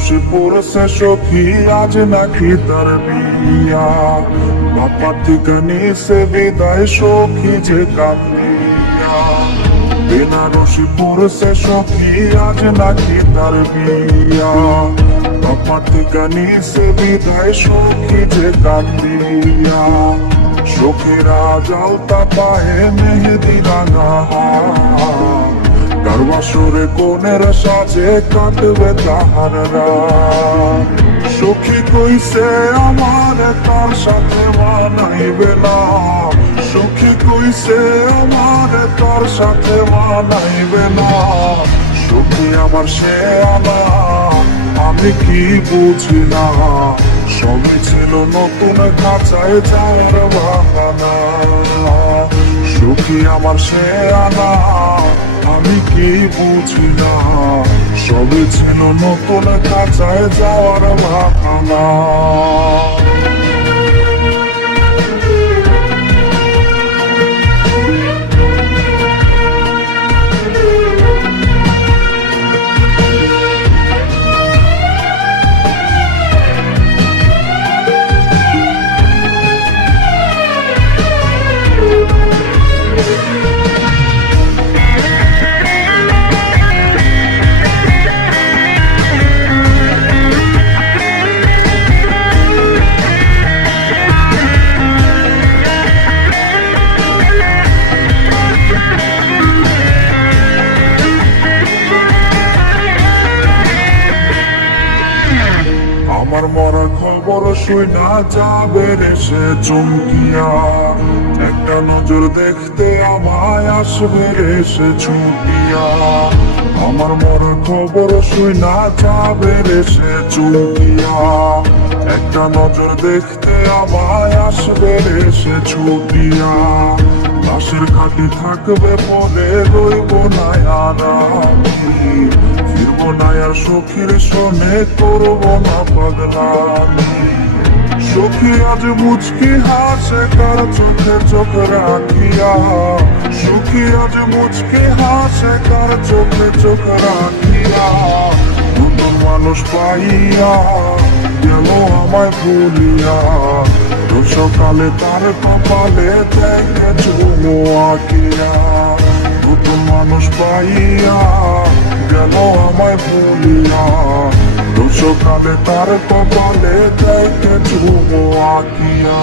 বেনারসি পড়েছে সখী, আজ নাকি তার বিয়া। বাবা থেকে নিছে বিদায় সখী যে কান্দিয়া। বেনারসি পড়েছে সখী, আজ নাকি তার বিয়া। বাবা থেকে নিছে বিদায় সখী যে কান্দিয়া। সখীরা জালতা পায়ে মেহেদি রাঙা, কার বাসরে কোনের সাজে কাটবে তাহার রাত। সখী কইছে আমার তার সাথে মানাইবে না, সখী কইছে আমার তার সাথে মানাইবে না। সখী আমার সে আনা, আমি কি বুঝি না, সবই ছিল নতুন খাঁচায় যাওয়ার বাহানা। সখী আমার সে আনা, আমি কি বুঝি না, সবই ছিল নতুন খাঁচায় যাওয়ার বাহানা। আমার মরার খবর শুইনা যাবে রে সে চমকিয়া। একটা নজর দেখতে আমায় আসবে রে সে ছুটিয়া। আমার মরার খবর শুইনা যাবে রে সে চমকিয়া। একটা নজর দেখতে আমায় আসবে রে সে ছুটিয়া। লাশের খাটি থাকবে পরে রইব না আর আমি, ফিরবো না আর সখীর শোনে করব না পাগলামি। সখী আজ মুচকি হাসে কার চোখে চোখ রাখিয়া। সখী আজ মুচকি হাসে কার চোখে চোখ রাখিয়া। নতুন মানুষ পাইয়া গেল আমায় ভুলিয়া। রোজ সকালে তার কপালে দেখে চুমো আঁকিয়া। নতুন মানুষ পাইয়া গেল আমায় ভুলিয়া। রোজ সকালে তার কপালে দেখে চুমো আঁকিয়া।